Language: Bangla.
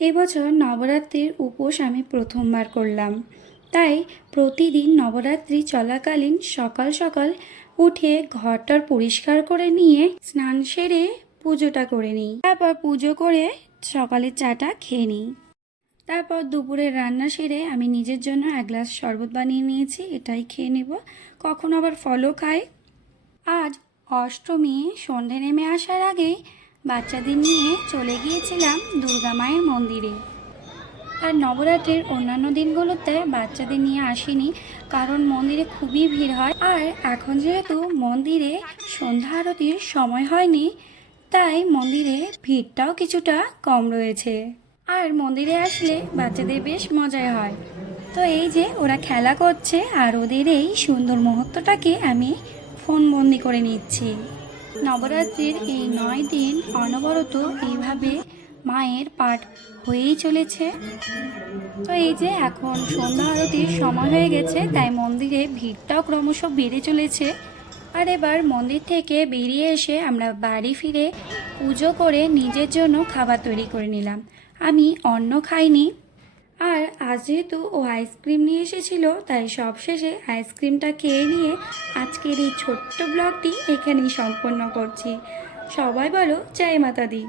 এবছর নবরাত্রির উপোস আমি প্রথমবার করলাম। তাই প্রতিদিন নবরাত্রি চলাকালীন সকাল সকাল উঠে ঘরটার পরিষ্কার করে নিয়ে স্নান সেরে পুজোটা করে নিই। তারপর পুজো করে সকালের চাটা খেয়ে নিই। তারপর দুপুরের রান্না সেরে আমি নিজের জন্য এক গ্লাস শরবত বানিয়ে নিয়েছি, এটাই খেয়ে নেব। কখনো আবার ফলও খাই। আজ অষ্টমী সন্ধে নেমে আসার আগেই বাচ্চাদের নিয়ে চলে গিয়েছিলাম দুর্গা মায়ের মন্দিরে। আর নবরাত্রির অন্যান্য দিনগুলোতে বাচ্চাদের নিয়ে আসিনি, কারণ মন্দিরে খুবই ভিড় হয়। আর এখন যেহেতু মন্দিরে সন্ধ্যা আরতির সময় হয়নি, তাই মন্দিরে ভিড়টাও কিছুটা কম রয়েছে। আর মন্দিরে আসলে বাচ্চাদের বেশ মজাই হয়। তো এই যে ওরা খেলা করছে, আর ওদের এই সুন্দর মুহূর্তটাকে আমি ফোন বন্দি করে নিচ্ছি। নবরাত্রির এই 9 দিন অনবরত এইভাবে মায়ের পাঠ হয়েই চলেছে। তো এই যে এখন সন্ধ্যা আরতির সময় হয়ে গেছে, তাই মন্দিরে ভিড়টাও ক্রমশ বেড়ে চলেছে। আর এবার মন্দির থেকে বেরিয়ে এসে আমরা বাড়ি ফিরে পুজো করে নিজের জন্য খাবার তৈরি করে নিলাম। আমি অন্ন খাইনি। আর আজ যেহেতু ও আইসক্রিম নিয়ে এসেছিল, তাই সবশেষে আইসক্রিমটা খেয়ে নিয়ে আজকের এই ছোট্ট ব্লগটি এখানেই সম্পন্ন করছি। সবাই বলো জয় মাতা দি।